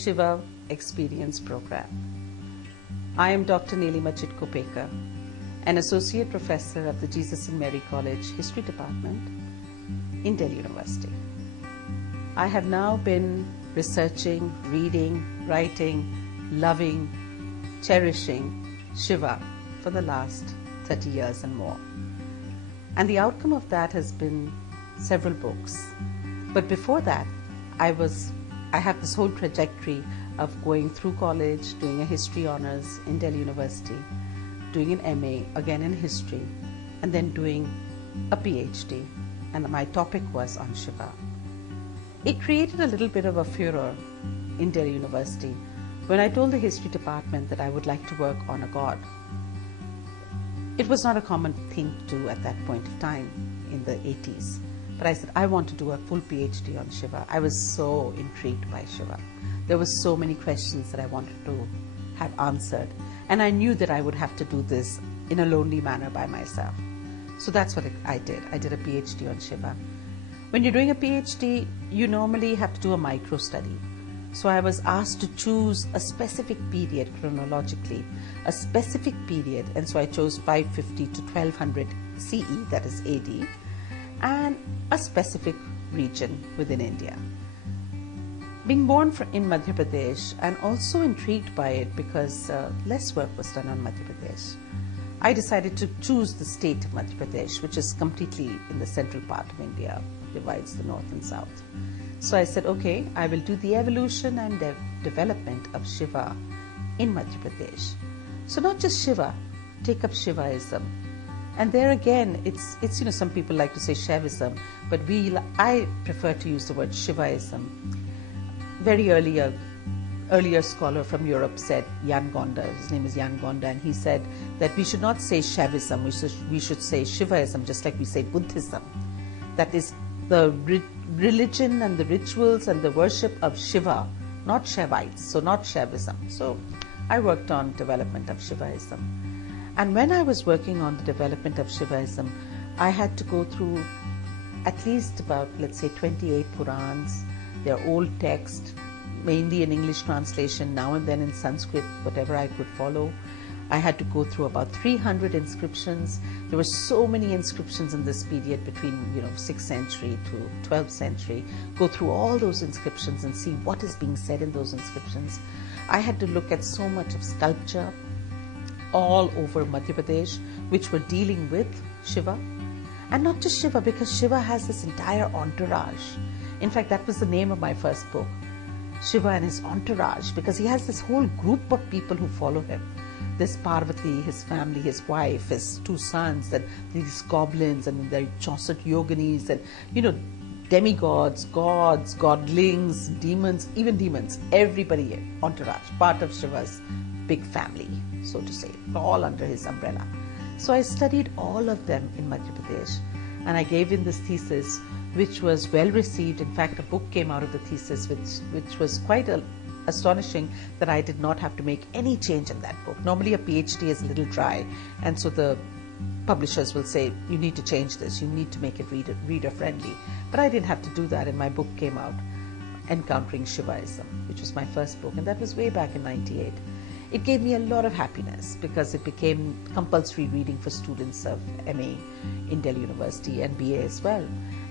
Shiva Experience Program. I am Dr. Nilima Chitkopekar, an Associate Professor of the Jesus and Mary College History Department in Delhi University. I have now been researching, reading, writing, loving, cherishing Shiva for the last 30 years and more. And the outcome of that has been several books. But before that, I have this whole trajectory of going through college, doing a history honors in Delhi University, doing an MA, again in history, and then doing a PhD. And my topic was on Shiva. It created a little bit of a furor in Delhi University when I told the history department that I would like to work on a god. It was not a common thing to do at that point of time in the 80s. But I said, I want to do a full PhD on Shiva. I was so intrigued by Shiva. There were so many questions that I wanted to have answered. And I knew that I would have to do this in a lonely manner by myself. So that's what I did. I did a PhD on Shiva. When you're doing a PhD, you normally have to do a micro study. So I was asked to choose a specific period chronologically, a specific period. And so I chose 550 to 1200 CE, that is AD, and a specific region within India. Being born in Madhya Pradesh, and also intrigued by it because less work was done on Madhya Pradesh, I decided to choose the state of Madhya Pradesh, which is completely in the central part of India, divides the north and south. So I said, okay, I will do the evolution and development of Shiva in Madhya Pradesh. So not just Shiva, take up Shivaism. And there again, it's some people like to say Shaivism, but I prefer to use the word Shivaism. Very earlier scholar from Europe said, Jan Gonda, his name is Jan Gonda, and he said that we should not say Shaivism, we should say Shivaism, just like we say Buddhism. That is the religion and the rituals and the worship of Shiva, not Shaivites, so not Shaivism. So I worked on development of Shivaism. And when I was working on the development of Shivaism, I had to go through at least about, let's say, 28 Purans. They're old text, mainly in English translation, now and then in Sanskrit, whatever I could follow. I had to go through about 300 inscriptions. There were so many inscriptions in this period between 6th century to 12th century. Go through all those inscriptions and see what is being said in those inscriptions. I had to look at so much of sculpture all over Madhya Pradesh, which were dealing with Shiva. And not just Shiva, because Shiva has this entire entourage. In fact, that was the name of my first book, Shiva and his entourage, because he has this whole group of people who follow him. There's Parvati, his family, his wife, his two sons, and these goblins, and the Chaucer yoginis, and demigods, gods, godlings, demons, even demons, everybody, entourage, part of Shiva's big family, so to say, all under his umbrella. So I studied all of them in Madhya Pradesh, and I gave in this thesis, which was well received. In fact, a book came out of the thesis, which was quite astonishing that I did not have to make any change in that book. Normally a PhD is a little dry, and so the publishers will say, you need to change this, you need to make it reader friendly. But I didn't have to do that, and my book came out, Encountering Shivaism, which was my first book, and that was way back in '98. It gave me a lot of happiness because it became compulsory reading for students of MA in Delhi University and BA as well.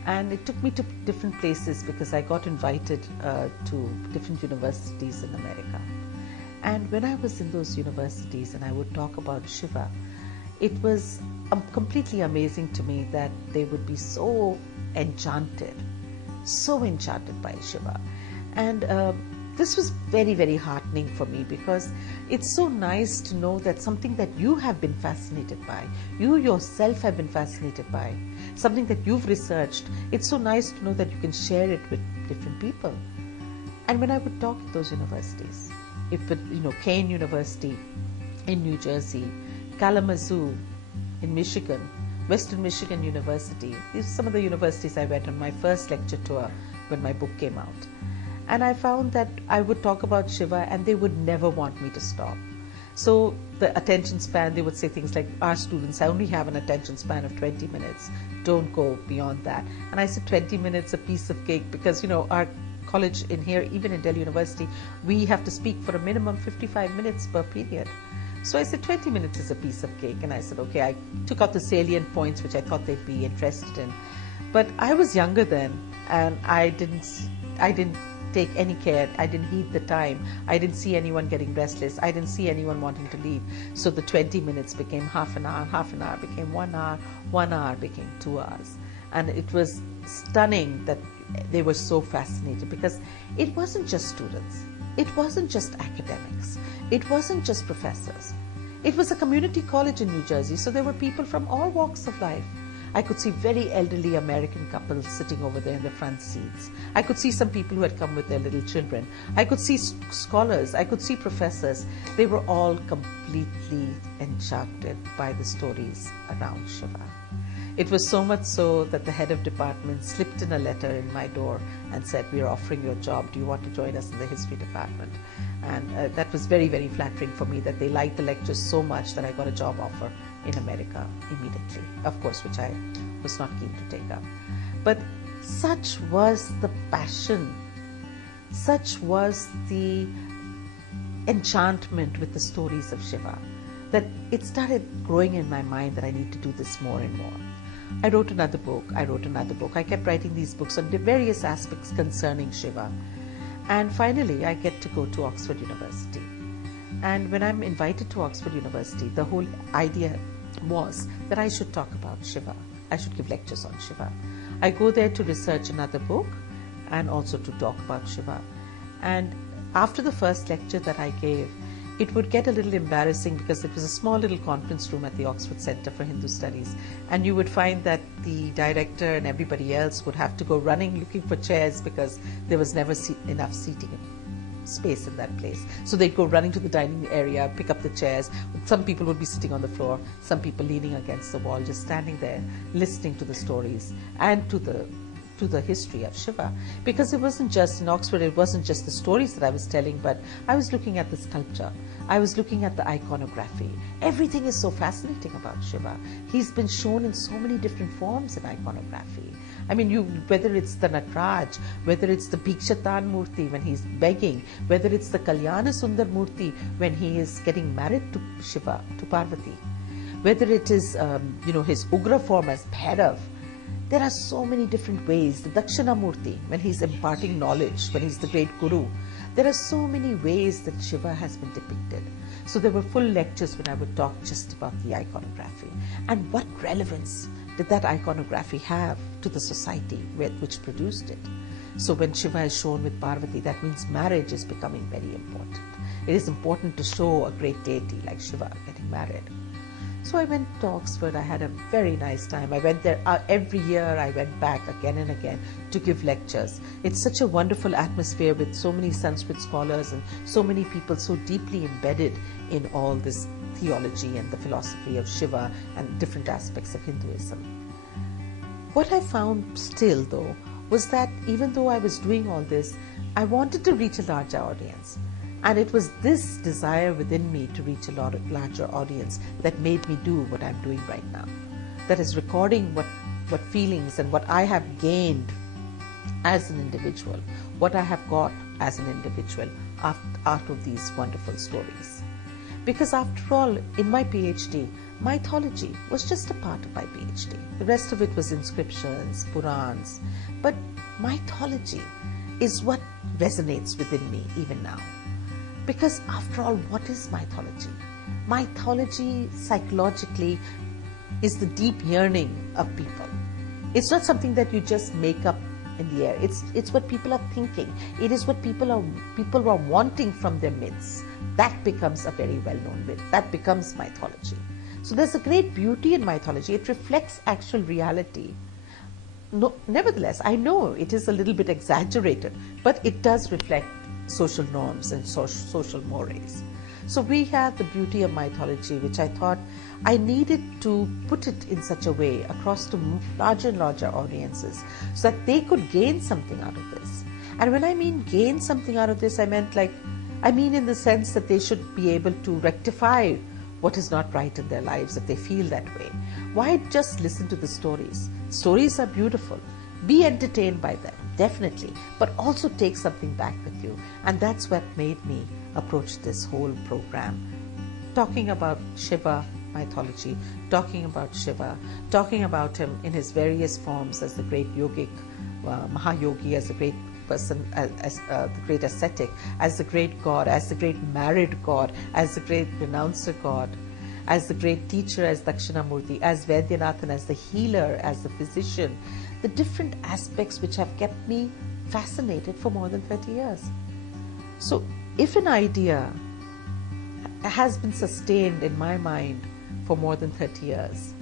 And it took me to different places because I got invited to different universities in America. And when I was in those universities and I would talk about Shiva, it was completely amazing to me that they would be so enchanted by Shiva. And this was very, very heartening for me because it's so nice to know that something that you have been fascinated by, you yourself have been fascinated by, something that you've researched, it's so nice to know that you can share it with different people. And when I would talk at those universities, Kane University in New Jersey, Kalamazoo in Michigan, Western Michigan University, these are some of the universities I went on my first lecture tour when my book came out. And I found that I would talk about Shiva and they would never want me to stop. So the attention span, they would say things like, our students only have an attention span of 20 minutes. Don't go beyond that. And I said 20 minutes, a piece of cake, because our college in here, even in Delhi University, we have to speak for a minimum 55 minutes per period. So I said 20 minutes is a piece of cake, and I said, okay, I took out the salient points which I thought they'd be interested in. But I was younger then, and I didn't take any care. I didn't heed the time. I didn't see anyone getting restless. I didn't see anyone wanting to leave. So the 20 minutes became half an hour became 1 hour, 1 hour became 2 hours. And it was stunning that they were so fascinated, because it wasn't just students. It wasn't just academics. It wasn't just professors. It was a community college in New Jersey, so there were people from all walks of life. I could see very elderly American couples sitting over there in the front seats. I could see some people who had come with their little children. I could see scholars. I could see professors. They were all completely enchanted by the stories around Shiva. It was so much so that the head of department slipped in a letter in my door and said, "We are offering you a job. Do you want to join us in the history department?" And that was very, very flattering for me, that they liked the lectures so much that I got a job offer in America immediately, of course, which I was not keen to take up. But such was the passion, such was the enchantment with the stories of Shiva, that it started growing in my mind that I need to do this more and more. I wrote another book. I kept writing these books on the various aspects concerning Shiva. And finally, I get to go to Oxford University. And when I'm invited to Oxford University, the whole idea was that I should talk about Shiva. I should give lectures on Shiva. I go there to research another book and also to talk about Shiva. And after the first lecture that I gave, it would get a little embarrassing, because it was a small little conference room at the Oxford Center for Hindu Studies, and you would find that the director and everybody else would have to go running looking for chairs, because there was never enough seating space in that place. So they'd go running to the dining area, pick up the chairs. Some people would be sitting on the floor, some people leaning against the wall, just standing there listening to the stories and to the history of Shiva. Because it wasn't just in Oxford, it wasn't just the stories that I was telling, but I was looking at the sculpture. I was looking at the iconography. Everything is so fascinating about Shiva. He's been shown in so many different forms in iconography. I mean, whether it's the Nataraj, whether it's the Bhikshatan Murti when he's begging, whether it's the Kalyana Sundar Murti when he is getting married to Shiva, to Parvati, whether it is, his Ugra form as Bhairav. There are so many different ways. The Dakshina Murti, when he's imparting knowledge, when he's the great guru. There are so many ways that Shiva has been depicted. So there were full lectures when I would talk just about the iconography. And what relevance did that iconography have to the society which produced it? So when Shiva is shown with Parvati, that means marriage is becoming very important. It is important to show a great deity like Shiva getting married. So I went to Oxford. I had a very nice time. I went there every year. I went back again and again to give lectures. It's such a wonderful atmosphere with so many Sanskrit scholars and so many people so deeply embedded in all this theology and the philosophy of Shiva and different aspects of Hinduism. What I found still, though, was that even though I was doing all this, I wanted to reach a larger audience. And it was this desire within me to reach a larger audience that made me do what I'm doing right now. That is recording what feelings and what I have gained as an individual, what I have got as an individual out of these wonderful stories. Because after all, in my PhD, mythology was just a part of my PhD. The rest of it was inscriptions, Purans. But mythology is what resonates within me even now. Because after all, what is mythology? Mythology, psychologically, is the deep yearning of people. It's not something that you just make up in the air. It's what people are thinking. It is what people are wanting from their myths. That becomes a very well-known myth. That becomes mythology. So there's a great beauty in mythology. It reflects actual reality. No, nevertheless, I know it is a little bit exaggerated, but it does reflect social norms and social mores. So we have the beauty of mythology, which I thought I needed to put it in such a way across to larger and larger audiences so that they could gain something out of this. And when I mean gain something out of this, I mean in the sense that they should be able to rectify what is not right in their lives if they feel that way. Why just listen to the stories? Stories are beautiful. Be entertained by them. definitely, but also take something back with you. And that's what made me approach this whole program, talking about Shiva mythology, talking about Shiva, talking about him in his various forms as the great yogic Mahayogi, as the great person, as the great ascetic, as the great god, as the great married god, as the great renouncer god, as the great teacher, as Dakshinamurti, as Vaidyanathan, as the healer, as the physician, the different aspects which have kept me fascinated for more than 30 years. So if an idea has been sustained in my mind for more than 30 years,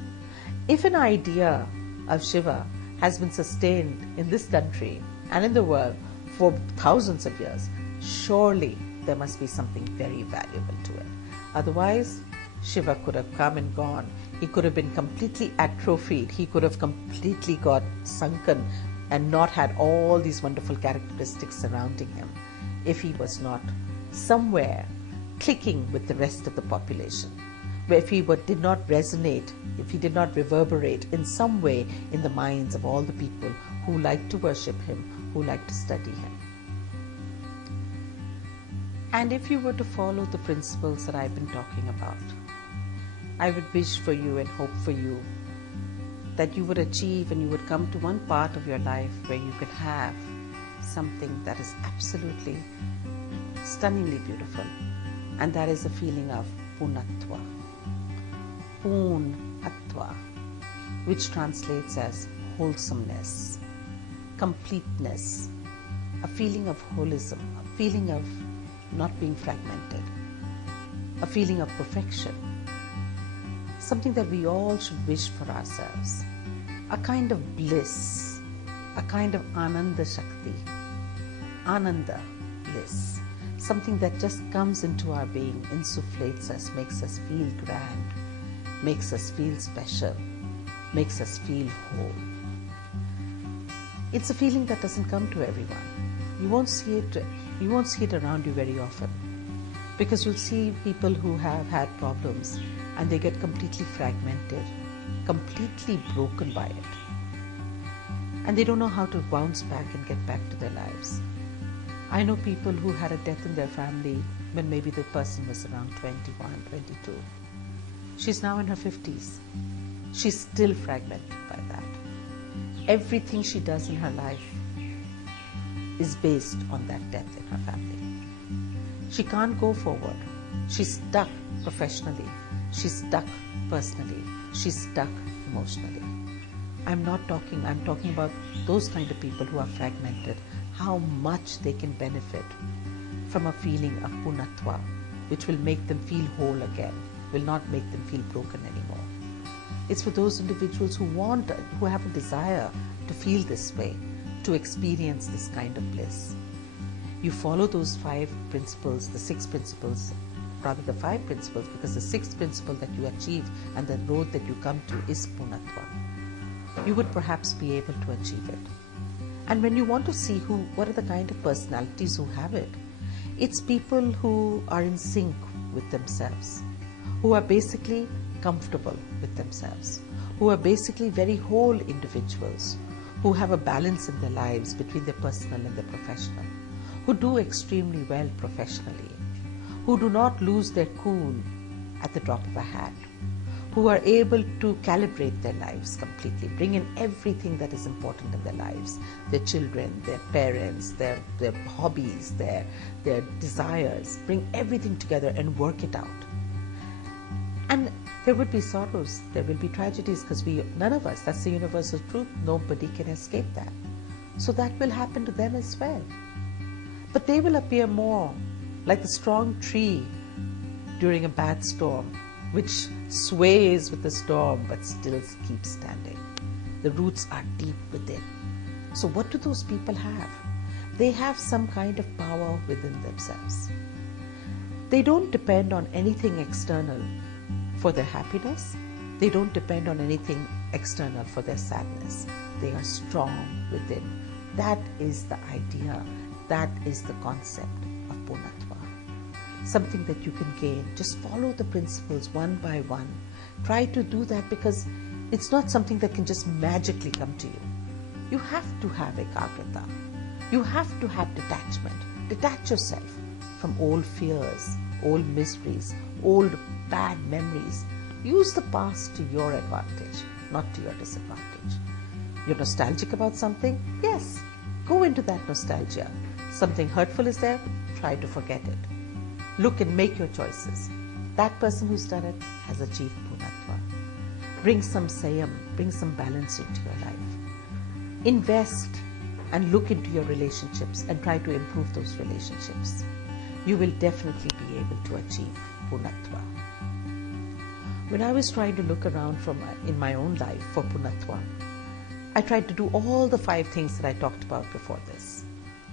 if an idea of Shiva has been sustained in this country and in the world for thousands of years, surely there must be something very valuable to it. Otherwise, Shiva could have come and gone. He could have been completely atrophied. He could have completely got sunken and not had all these wonderful characteristics surrounding him if he was not somewhere clicking with the rest of the population, where if he did not resonate, if he did not reverberate in some way in the minds of all the people who like to worship him, who like to study him. And if you were to follow the principles that I've been talking about, I would wish for you and hope for you that you would achieve and you would come to one part of your life where you could have something that is absolutely stunningly beautiful, and that is a feeling of Purnatva. Purnatva, which translates as wholesomeness, completeness, a feeling of holism, a feeling of not being fragmented, a feeling of perfection, something that we all should wish for ourselves, a kind of bliss, a kind of Ananda Shakti, Ananda bliss, something that just comes into our being, insufflates us, makes us feel grand, makes us feel special, makes us feel whole. It's a feeling that doesn't come to everyone. You won't see it around you very often, because you'll see people who have had problems and they get completely fragmented, completely broken by it. And they don't know how to bounce back and get back to their lives. I know people who had a death in their family when maybe the person was around 21, 22. She's now in her 50s. She's still fragmented by that. Everything she does in her life is based on that death in her family. She can't go forward. She's stuck professionally. She's stuck personally. She's stuck emotionally. I'm talking about those kind of people who are fragmented, how much they can benefit from a feeling of Purnatva, which will make them feel whole again, will not make them feel broken anymore. It's for those individuals who have a desire to feel this way, to experience this kind of bliss. You follow those 5 principles, the 6 principles, rather the 5 principles, because the 6th principle that you achieve and the road that you come to is Purnatva. You would perhaps be able to achieve it. And when you want to see what are the kind of personalities who have it, it's people who are in sync with themselves, who are basically comfortable with themselves, who are basically very whole individuals, who have a balance in their lives between their personal and their professional, who do extremely well professionally, who do not lose their cool at the drop of a hat, who are able to calibrate their lives completely, bring in everything that is important in their lives, their children, their parents, their hobbies, their desires, bring everything together and work it out. And there would be sorrows, there will be tragedies, because none of us, that's the universal truth, nobody can escape that. So that will happen to them as well. But they will appear more like the strong tree during a bad storm, which sways with the storm but still keeps standing. The roots are deep within. So what do those people have? They have some kind of power within themselves. They don't depend on anything external for their happiness. They don't depend on anything external for their sadness. They are strong within. That is the idea. That is the concept of Purnatva. Something that you can gain. Just follow the principles one by one. Try to do that, because it's not something that can just magically come to you. You have to have ekagrata. You have to have detachment. Detach yourself from old fears, old miseries, old bad memories. Use the past to your advantage, not to your disadvantage. You're nostalgic about something? Yes, go into that nostalgia. Something hurtful is there? Try to forget it. Look and make your choices. That person who's done it has achieved Purnatva. Bring some sayam, bring some balance into your life. Invest and look into your relationships and try to improve those relationships. You will definitely be able to achieve Purnatva. When I was trying to look around in my own life for Purnatva, I tried to do all the 5 things that I talked about before this.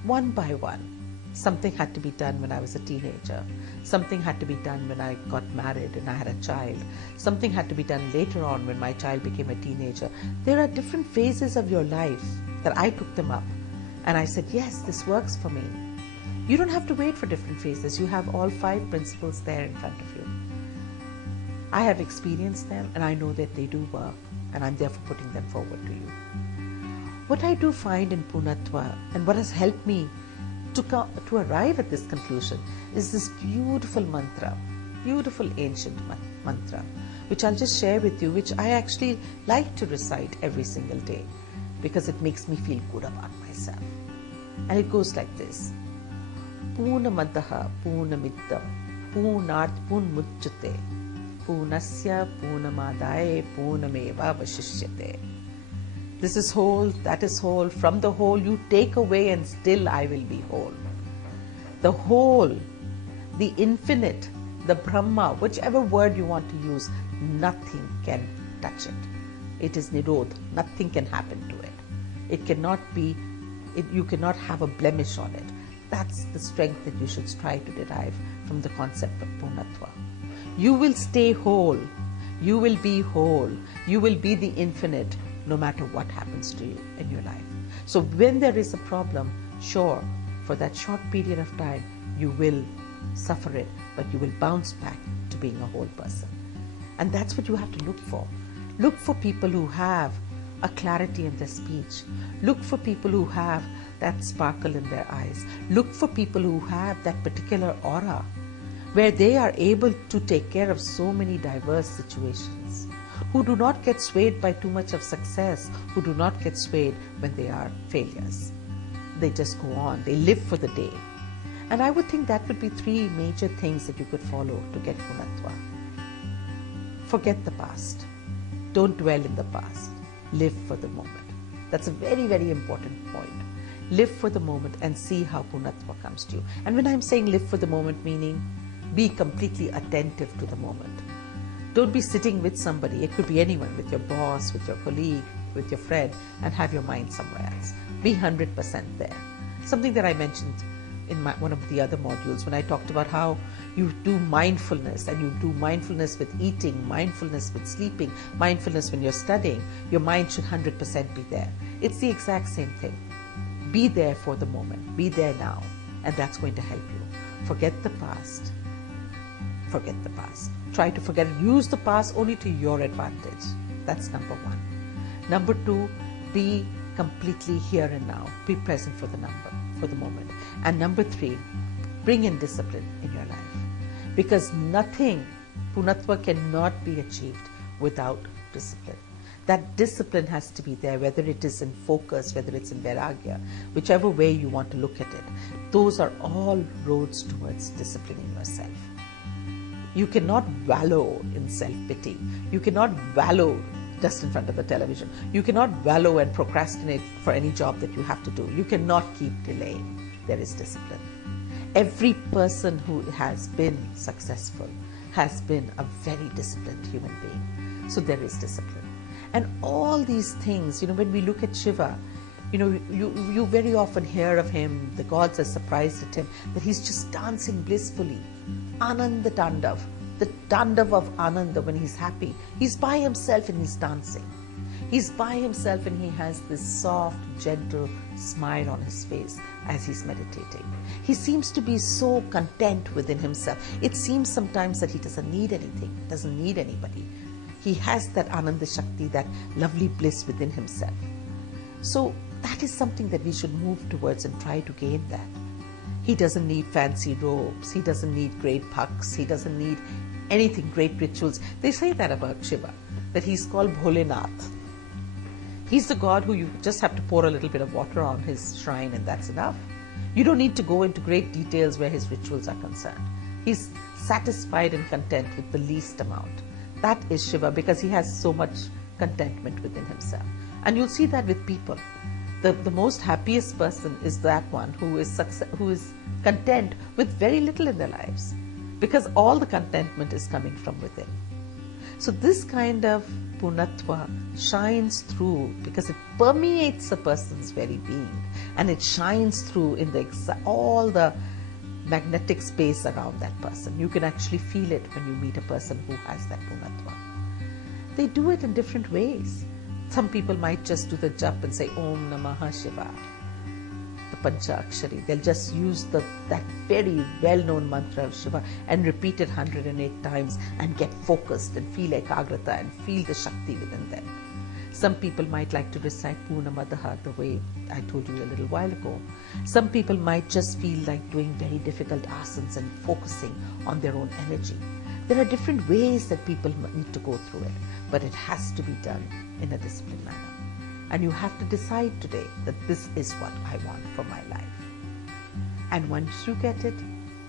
One by one. Something had to be done when I was a teenager. Something had to be done when I got married and I had a child. Something had to be done later on when my child became a teenager. There are different phases of your life that I took them up. And I said, yes, this works for me. You don't have to wait for different phases. You have all 5 principles there in front of you. I have experienced them and I know that they do work, and I'm therefore putting them forward to you. What I do find in Purnatva and what has helped me to arrive at this conclusion is this beautiful mantra, beautiful ancient mantra, which I'll just share with you, which I actually like to recite every single day because it makes me feel good about myself. And it goes like this: Purnamadaha Purnamiddam Purnat Purnmuchyate Purnasya Purnamadaye Purnameva Vashishyate. This is whole, that is whole. From the whole you take away and still I will be whole. The whole, the infinite, the Brahma, whichever word you want to use, nothing can touch it. It is Nirodh. Nothing can happen to it. It cannot be, you cannot have a blemish on it. That's the strength that you should try to derive from the concept of Purnatva. You will stay whole. You will be whole. You will be the infinite, no matter what happens to you in your life. So when there is a problem, sure, for that short period of time, you will suffer it, but you will bounce back to being a whole person. And that's what you have to look for. Look for people who have a clarity in their speech. Look for people who have that sparkle in their eyes. Look for people who have that particular aura, where they are able to take care of so many diverse situations, who do not get swayed by too much of success, who do not get swayed when they are failures. They just go on, they live for the day. And I would think that would be 3 major things that you could follow to get Purnatva. Forget the past. Don't dwell in the past. Live for the moment. That's a very, very important point. Live for the moment and see how Purnatva comes to you. And when I'm saying live for the moment, meaning be completely attentive to the moment. Don't be sitting with somebody, it could be anyone, with your boss, with your colleague, with your friend, and have your mind somewhere else. Be 100% there. Something that I mentioned in one of the other modules when I talked about how you do mindfulness, and you do mindfulness with eating, mindfulness with sleeping, mindfulness when you're studying. Your mind should 100% be there. It's the exact same thing. Be there for the moment. Be there now. And that's going to help you. Forget the past. Forget the past. Try to forget it. Use the past only to your advantage. That's number 1. Number 2, be completely here and now. Be present for the moment. And number 3, bring in discipline in your life. Because nothing, Purnatva cannot be achieved without discipline. That discipline has to be there, whether it is in focus, whether it's in vairagya, whichever way you want to look at it. Those are all roads towards disciplining yourself. You cannot wallow in self-pity. You cannot wallow just in front of the television. You cannot wallow and procrastinate for any job that you have to do. You cannot keep delaying. There is discipline. Every person who has been successful has been a very disciplined human being. So there is discipline. And all these things, when we look at Shiva, you very often hear of him, the gods are surprised at him, that he's just dancing blissfully. Ananda Tandav, the Tandav of Ananda when he's happy. He's by himself and he's dancing. He's by himself and he has this soft, gentle smile on his face as he's meditating. He seems to be so content within himself. It seems sometimes that he doesn't need anything, doesn't need anybody. He has that Ananda Shakti, that lovely bliss within himself. So that is something that we should move towards and try to gain that. He doesn't need fancy robes. He doesn't need great pucks. He doesn't need anything, great rituals. They say that about Shiva, that he's called Bholenath. He's the god who you just have to pour a little bit of water on his shrine and that's enough. You don't need to go into great details where his rituals are concerned. He's satisfied and content with the least amount. That is Shiva, because he has so much contentment within himself. And you'll see that with people. The most happiest person is that one who is content with very little in their lives, because all the contentment is coming from within. So this kind of Purnatva shines through because it permeates a person's very being, and it shines through in all the magnetic space around that person. You can actually feel it when you meet a person who has that Purnatva. They do it in different ways. Some people might just do the jap and say Om Namaha Shiva, the Panchakshari. They'll just use that very well-known mantra of Shiva and repeat it 108 times and get focused and feel ekagrata and feel the Shakti within them. Some people might like to recite Purnamadaha the way I told you a little while ago. Some people might just feel like doing very difficult asanas and focusing on their own energy. There are different ways that people need to go through it, but it has to be done in a disciplined manner. And you have to decide today that this is what I want for my life. And once you get it,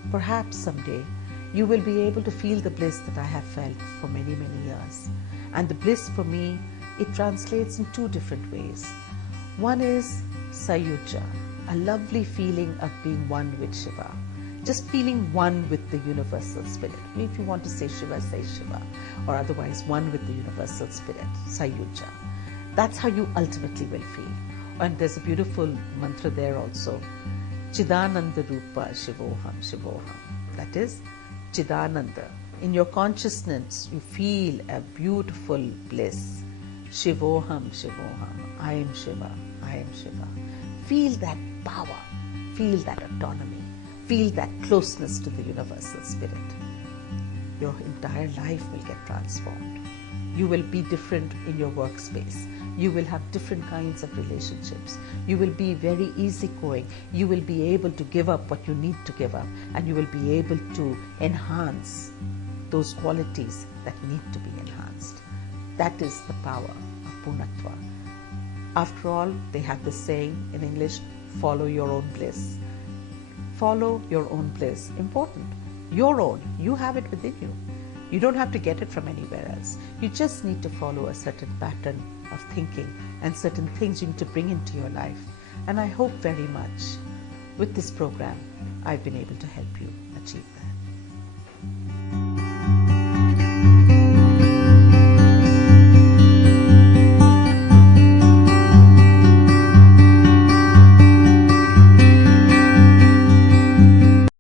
perhaps someday you will be able to feel the bliss that I have felt for many, many years. And the bliss for me, it translates in two different ways. One is Sayuja, a lovely feeling of being one with Shiva. Just feeling one with the universal spirit. If you want to say Shiva, say Shiva. Or otherwise, one with the universal spirit, Sayuja. That's how you ultimately will feel. And there's a beautiful mantra there also. Chidananda Rupa Shivoham Shivoham. That is, Chidananda. In your consciousness, you feel a beautiful bliss. Shivoham Shivoham. I am Shiva. I am Shiva. Feel that power. Feel that autonomy. Feel that closeness to the universal spirit. Your entire life will get transformed. You will be different in your workspace. You will have different kinds of relationships. You will be very easygoing. You will be able to give up what you need to give up, and you will be able to enhance those qualities that need to be enhanced. That is the power of Purnatva. After all, they have the saying in English, follow your own bliss. Follow your own bliss. Important. Your own. You have it within you. You don't have to get it from anywhere else. You just need to follow a certain pattern of thinking and certain things you need to bring into your life. And I hope very much with this program, I've been able to help you achieve